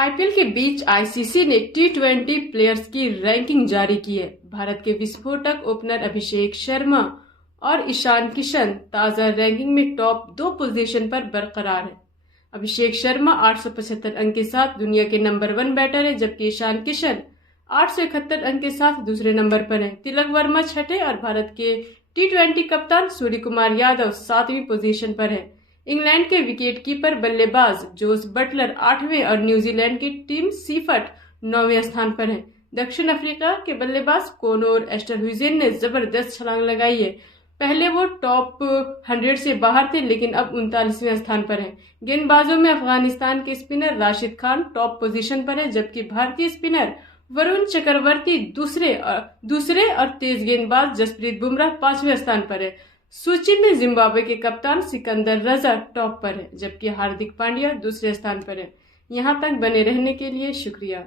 IPL के बीच ICC ने टी20 players की रैंकिंग जारी की है। भारत के विस्फोटक ओपनर अभिषेक शर्मा और ईशान किशन ताजा रैंकिंग में टॉप 2 पोजीशन पर बरकरार है। अभिषेक शर्मा 875 अंक के साथ दुनिया के नंबर 1 बैटर है, जबकि ईशान किशन 871 अंक के साथ दूसरे नंबर पर है। तिलक वर्मा छठे और भारत के टी20 कप्तान सूर्य कुमार यादव 7वीं पोजीशन पर है। इंग्लैंड के विकेटकीपर बल्लेबाज जोस बटलर 8वें और न्यूजीलैंड की टीम सीफर्ट 9वें स्थान पर है। दक्षिण अफ्रीका के बल्लेबाज कोनोर एस्टरहुइज़ेन ने जबरदस्त छलांग लगाई है। पहले वो टॉप 100 से बाहर थे, लेकिन अब 39वें स्थान पर है। गेंदबाजों में अफगानिस्तान के spinner Rashid Khan top position पर है, जबकि भारतीय स्पिनर वरुण चक्रवर्ती दूसरे और तेज गेंदबाज जसप्रीत बुमराह 5वें स्थान पर है। सूची में जिम्बाब्वे के कप्तान सिकंदर रजा टॉप पर है, जबकि हार्दिक पांड्या दूसरे स्थान पर है। यहाँ तक बने रहने के लिए शुक्रिया।